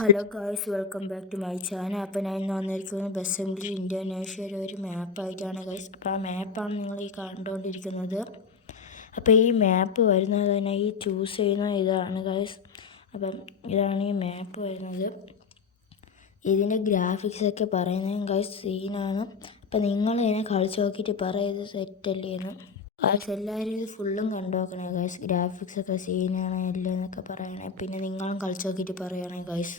Hello guys, welcome back to my channel. അപ്പോൾ ഞാൻ ഇന്ന് വന്നിരിക്കുന്നത് ബസ് ഇംഗ്ലീഷ് ഇന്തോനേഷ്യയുടെ ഒരു മാപ്പായിട്ടാണ് ഗൈസ്. അപ്പോൾ ആ മാപ്പാണ് നിങ്ങൾ ഈ കണ്ടുകൊണ്ടിരിക്കുന്നത്. അപ്പോൾ ഈ മാപ്പ് വരുന്നത് തന്നെ ഈ ചൂസ് ചെയ്യുന്ന ഇതാണ് ഗൈസ്. അപ്പം ഇതാണ് ഈ മാപ്പ് വരുന്നത്. ഇതിൻ്റെ ഗ്രാഫിക്സൊക്കെ പറയുന്നത് ഗൈസ് സീനാണ്. അപ്പം നിങ്ങൾ ഇതിനെ കളിച്ച് നോക്കിയിട്ട് പറയുന്നത് സെറ്റല്ലേ എന്ന് ഗൈസ്. എല്ലാവരും ഇത് ഫുള്ളും കണ്ടു നോക്കണേ ഗൈസ്. ഗ്രാഫിക്സൊക്കെ സീനാണ് എല്ലാം എന്നൊക്കെ പറയണേ. പിന്നെ നിങ്ങളും കളിച്ച് നോക്കിയിട്ട് പറയണേ ഗൈസ്.